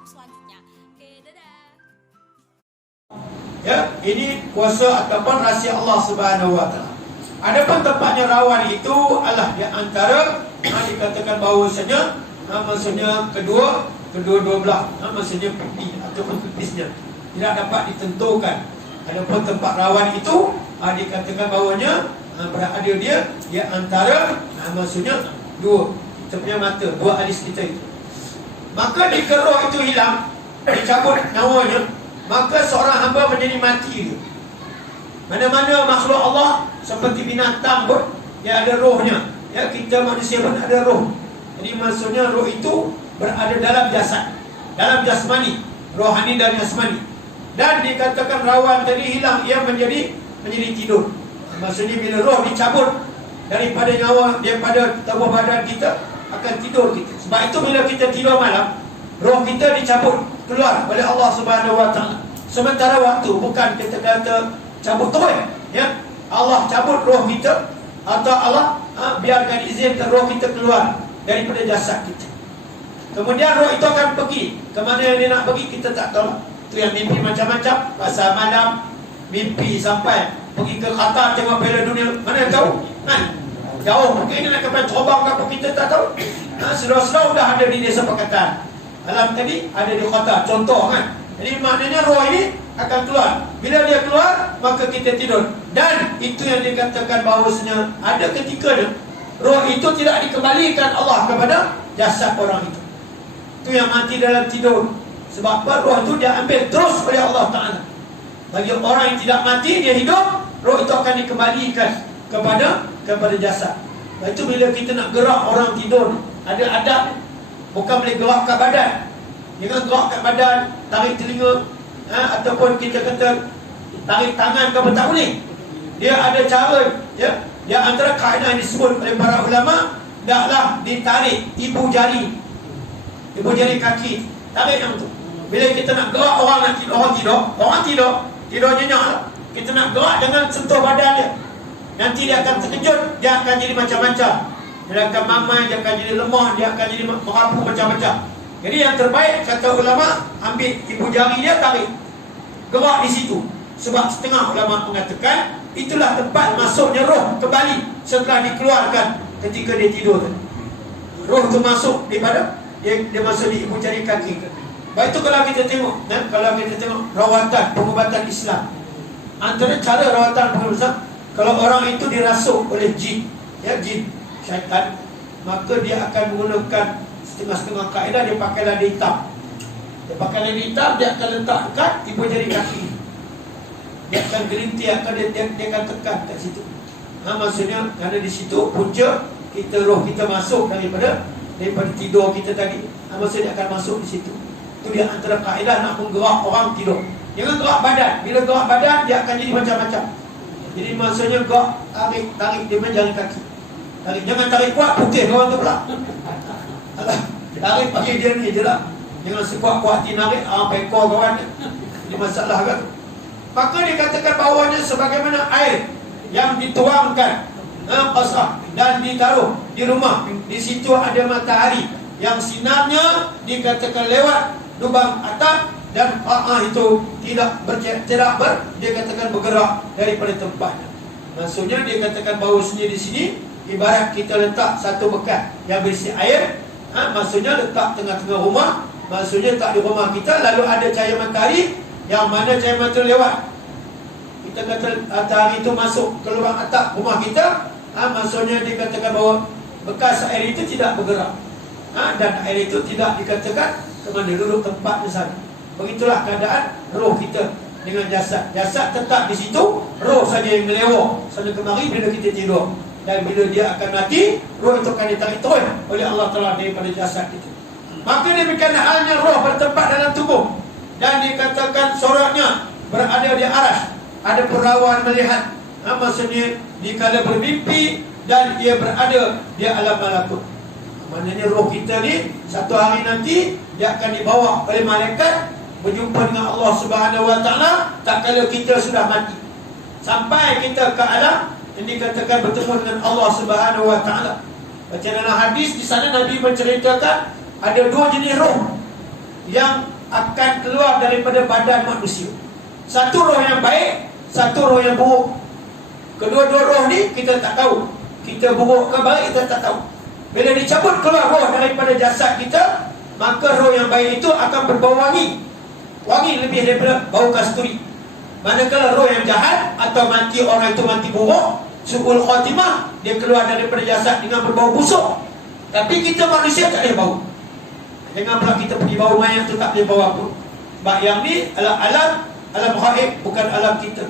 vlog selanjutnya. Oke, dadah. Ya, ini kuasa ataupun rahsia Allah Subhanahu wa taala. Adapun tempatnya rawan itu adalah di antara dikatakan bahawasanya maksudnya kedua belah, maksudnya pipi ataupun pipisnya tidak dapat ditentukan. Adapun tempat rawan itu dikatakan bahawanya berada dia di antara maksudnya dua kita punya mata, dua alis kita itu. Maka jika roh itu hilang, dicabut nyawanya, maka seorang hamba menjadi mati dia. Mana-mana makhluk Allah seperti binatang pun dia ada rohnya. Ya, kita manusia pun ada roh. Jadi maksudnya roh itu berada dalam jasad, dalam jasmani, rohani dan jasmani. Dan dikatakan rawan tadi hilang, ia menjadi tidur. Maksudnya bila roh dicabut daripada nyawa, daripada tubuh badan kita, akan tidur kita. Sebab itu bila kita tidur malam, roh kita dicabut keluar oleh Allah Subhanahu wa taala. Sementara waktu bukan kita kata cabut terus, ya. Allah cabut roh kita atau Allah biarkan izin roh kita keluar daripada jasad kita. Kemudian roh itu akan pergi ke mana yang dia nak pergi kita tak tahu. Itu yang mimpi macam-macam, pasal malam mimpi sampai pergi ke Qatar tengok Piala Dunia, mana tahu kan? Jauh mungkin nak ke terbang ke apa kita tak tahu. Sudah dah ada di desa Pakatan. Alam tadi ada di Qatar, contoh kan. Jadi maknanya roh ini akan keluar. Bila dia keluar, maka kita tidur. Dan itu yang dikatakan bahawasanya ada ketikanya roh itu tidak dikembalikan Allah kepada jasad orang itu. Itu yang mati dalam tidur. Sebab apa? Roh itu dia ambil terus oleh Allah Ta'ala. Bagi orang yang tidak mati, dia hidup, roh itu akan dikembalikan kepada jasad. Itu bila kita nak gerak orang tidur, ada adab. Bukan boleh gerakkan badan. Jangan gerakkan badan, tarik telinga, ataupun kita kata tarik tangan ke apa, tak boleh. Dia ada cara, ya. Dia antara kaedah yang disebut oleh para ulama, taklah ditarik ibu jari kaki, tarik yang tu. Bila kita nak gerak orang tidur nyenyak lah. Kita nak gerak, jangan sentuh badan dia. Nanti dia akan terkejut, dia akan jadi macam-macam. Dia akan mamai, dia akan jadi lemah, dia akan jadi merapu macam-macam. Jadi yang terbaik kata ulama, ambil ibu jari dia, tarik, gerak di situ. Sebab setengah ulama mengatakan itulah tempat masuknya roh kembali setelah dikeluarkan ketika dia tidur. Roh tu masuk daripada dia masuk di ibu jari kaki. Baik itu kalau kita tengok rawatan pengobatan Islam. Antara cara rawatan pengobatan, kalau orang itu dirasuk oleh jin, ya, jin, syaitan, maka dia akan menggunakan setengah-setengah kaedah. Dia pakai lada hitam. Dia akan letak dekat ibu jari kaki. Dia akan gerinti, dia akan tekan kat situ. Maksudnya kerana di situ punca kita, roh kita masuk daripada tidur kita tadi. Maksudnya dia akan masuk di situ. Itu dia antara kaedah nak menggerak orang tidur. Jangan gerak badan. Bila gerak badan, dia akan jadi macam-macam. Jadi maksudnya gerak, tarik dia main jari kaki. Tarik, jangan tarik kuat, putih kawan tu pula. Tarik bagi dia ni je lah. Jangan sekuat-kuat hati narik, pekor kawan ni. Ini masalah kan. Maka dikatakan bahawanya sebagaimana air yang dituangkan qasah dan ditaruh di rumah, di situ ada matahari yang sinarnya dikatakan lewat lubang atap, dan itu tidak dikatakan bergerak daripada tempatnya. Maksudnya dikatakan bahawasanya di sini ibarat kita letak satu bekas yang berisi air, maksudnya letak tengah-tengah rumah. Maksudnya tak di rumah kita, lalu ada cahaya matahari, yang mana cahaya matahari lewat, kita kata matahari itu masuk ke lubang atap rumah kita. Maksudnya dikatakan bahawa bekas air itu tidak bergerak, dan air itu tidak dikatakan ke mana, duduk tempatnya sana. Begitulah keadaan roh kita dengan jasad. Jasad tetap di situ, roh saja yang melewah sana kemari bila kita tidur. Dan bila dia akan mati, roh itu akan ditarik terus oleh Allah Ta'ala daripada jasad kita. Maka demikian halnya roh bertempat dalam tubuh, dan dikatakan sorotnya berada di aras. Ada perawan melihat, maksudnya dikala bermimpi, dan dia berada di alam malakut. Maknanya roh kita ni satu hari nanti dia akan dibawa oleh malaikat berjumpa dengan Allah Subhanahu Wa Taala tak kala kita sudah mati, sampai kita ke alam yang dikatakan bertemu dengan Allah Subhanahu Wa Taala. Baca dalam hadis di sana Nabi menceritakan ada dua jenis roh. yang akan keluar daripada badan manusia. Satu roh yang baik, satu roh yang buruk. Kedua-dua roh ni kita tak tahu. Kita buruk ke baik kita tak tahu. Bila dicabut keluar roh daripada jasad kita, maka roh yang baik itu akan berbau wangi. Wangi lebih daripada bau kasturi. Manakala roh yang jahat atau mati orang itu mati buruk, su'ul khatimah, dia keluar daripada jasad dengan berbau busuk. Tapi kita manusia tak boleh bau. Jangan pula kita pergi bau mayat tu tak boleh bau apa. Sebab yang ni alam ghaib, bukan alam kita.